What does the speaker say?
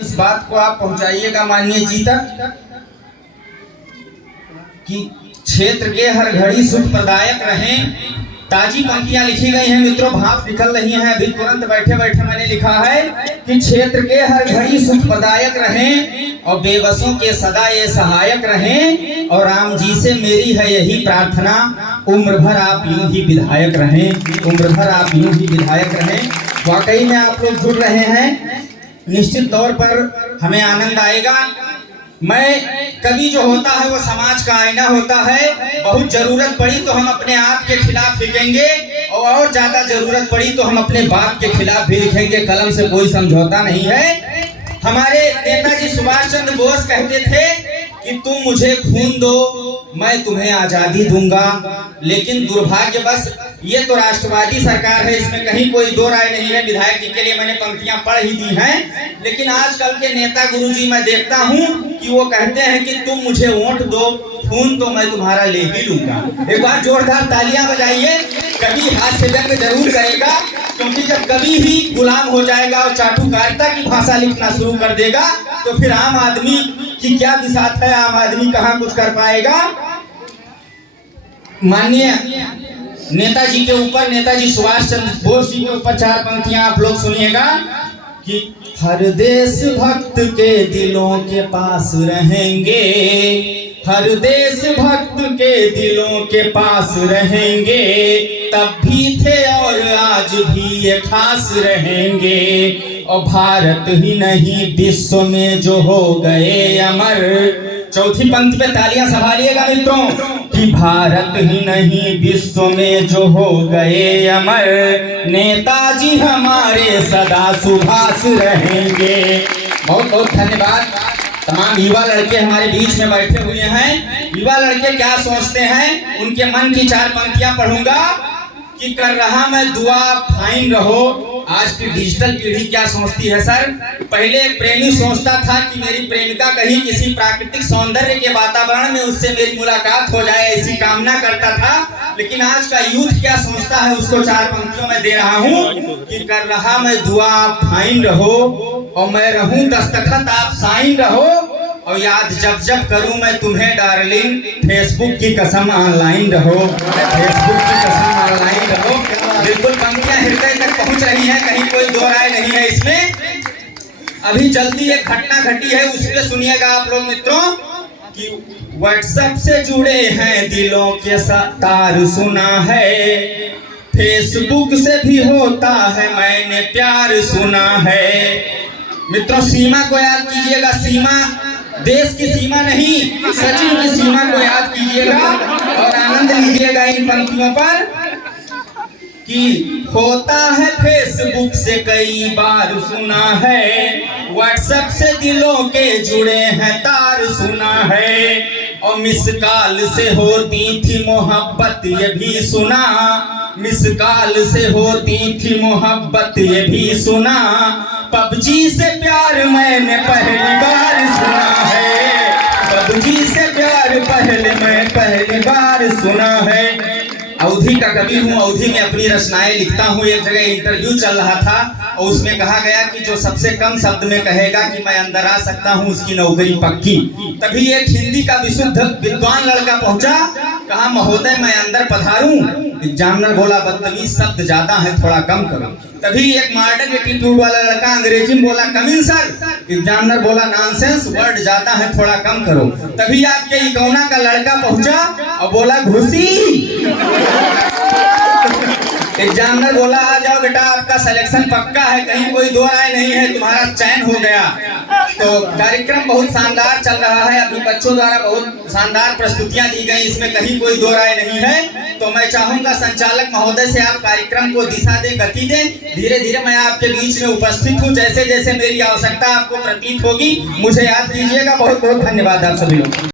इस बात को आप पहुंचाइएगा माननीय जी तक कि क्षेत्र के हर घड़ी सुख प्रदायक रहें। ताजी पंक्तियां लिखी गई हैं मित्रों, भाप निकल रही हैं। अभी तुरंत बैठे बैठे मैंने लिखा है कि क्षेत्र के हर घड़ी सुख प्रदायक रहें और बेबसों के सदा ये सहायक रहें। और राम जी से मेरी है यही प्रार्थना, उम्र भर आप यूं ही विधायक रहें, उम्र भर आप यूं ही विधायक रहें। वाकई में आप लोग जुड़ रहे हैं, निश्चित तौर पर हमें आनंद आएगा। मैं कवि जो होता है वो समाज का आईना होता है। बहुत जरूरत पड़ी तो हम अपने आप के खिलाफ लिखेंगे और ज्यादा जरूरत पड़ी तो हम अपने बाप के खिलाफ भी लिखेंगे। कलम से कोई समझौता नहीं है। हमारे नेताजी सुभाष चंद्र बोस कहते थे कि तुम मुझे खून दो मैं तुम्हें आजादी दूंगा। लेकिन दुर्भाग्यवश ये तो राष्ट्रवादी सरकार है, इसमें कहीं कोई दो राय नहीं है। विधायक जी के लिए मैंने पंक्तियां पढ़ ही दी हैं। लेकिन आजकल के नेता गुरुजी मैं देखता हूं कि वो कहते हैं कि तुम मुझे वोट दो, खून तो मैं तुम्हारा ले ही लूंगा। एक बार जोरदार तालियां बजाइए। कभी हाथ से व्यंग जरूर करेगा, क्योंकि जब कभी ही गुलाम हो जाएगा और चाटुकारिता की भाषा लिखना शुरू कर देगा तो फिर आम आदमी की क्या बिसात है, आम आदमी कहाँ कुछ कर पाएगा। माननीय नेताजी के ऊपर, नेताजी सुभाष चंद्र बोस जी के ऊपर चार पंक्तियां आप लोग सुनिएगा कि हर देश भक्त के दिलों के पास रहेंगे, हर देश भक्त के दिलों के पास रहेंगे। तब भी थे और आज भी ये खास रहेंगे। और भारत ही नहीं विश्व में जो हो गए अमर। चौथी पंक्ति पे तालियां संभालिएगा मित्रों कि भारत ही नहीं विश्व में जो हो गए अमर। नेताजी हमारे सदा सुभाष रहेंगे। बहुत बहुत धन्यवाद। तमाम युवा लड़के हमारे बीच में बैठे हुए हैं। युवा लड़के क्या सोचते हैं, उनके मन की चार पंक्तियां पढ़ूंगा कि कर रहा मैं दुआ फाइन रहो। आज की डिजिटल पीढ़ी क्या सोचती है सर? पहले एक प्रेमी सोचता था कि मेरी प्रेमिका कहीं किसी प्राकृतिक सौंदर्य के वातावरण में उससे मेरी मुलाकात हो जाए, ऐसी कामना करता था। लेकिन आज का यूथ क्या सोचता है, उसको चार पंक्तियों में दे रहा हूँ कि कर रहा मैं दुआ फाइन रहो और मैं रहूं दस्तखत आप साइन रहो। और याद जब जब करूं मैं तुम्हें डार्लिंग, फेसबुक की कसम ऑनलाइन रहो, फेसबुक की कसम ऑनलाइन रहो। बिल्कुल पंक्तियां हृदय तक पहुंच रही हैं, कहीं कोई दो राय नहीं है इसमें। अभी जल्दी एक घटना घटी है, उसमें सुनिएगा आप लोग मित्रों कि व्हाट्सएप से जुड़े हैं दिलों के तार सुना है, फेसबुक से भी होता है मैंने प्यार सुना है। मित्रों सीमा को याद कीजिएगा, सीमा देश की सीमा नहीं, सचिन की सीमा को याद कीजिएगा और आनंद लीजिएगा इन पंक्तियों पर कि होता है फेसबुक से कई बार सुना है, व्हाट्सएप से दिलों के जुड़े हैं तार सुना है। और मिस कॉल से होती थी मोहब्बत ये भी सुना, मिस कॉल से होती थी मोहब्बत ये भी सुना। पबजी से प्यार मैंने पहली बार सुना है, पबजी से प्यार पहली बार सुना है। अवधि का कवि हूँ, अवधि में अपनी रचनाएं लिखता हूँ। एक जगह इंटरव्यू चल रहा था और उसमें कहा गया कि जो सबसे कम शब्द में कहेगा कि मैं अंदर आ सकता हूँ उसकी नौकरी पक्की। तभी एक हिंदी का विशुद्ध विद्वान लड़का पहुंचा, कहा महोदय मैं अंदर पधारूं। एग्जामिनर बोला बदतमीज शब्द ज्यादा है, थोड़ा कम करो। तभी एक मॉडर्न एटीट्यूड वाला लड़का अंग्रेजी में बोला कम इन सर। एग्जामिनर बोला नॉनसेंस, वर्ड ज्यादा है, थोड़ा कम करो। तभी आपके इकौना का लड़का पहुंचा और बोला घुसी। एग्जामिनर बोला आ जाओ बेटा, आपका सिलेक्शन पक्का है, कहीं कोई दो राय नहीं है, तुम्हारा चयन हो गया। तो कार्यक्रम बहुत शानदार चल रहा है, अभी बच्चों द्वारा बहुत शानदार प्रस्तुतियां दी गई, इसमें कहीं कोई दो राय नहीं है। तो मैं चाहूंगा संचालक महोदय से आप कार्यक्रम को दिशा दें, गति दें। धीरे धीरे मैं आपके बीच में उपस्थित हूँ, जैसे जैसे मेरी आवश्यकता आपको प्रतीत होगी मुझे याद कीजिएगा। बहुत बहुत धन्यवाद आप सभी लोग।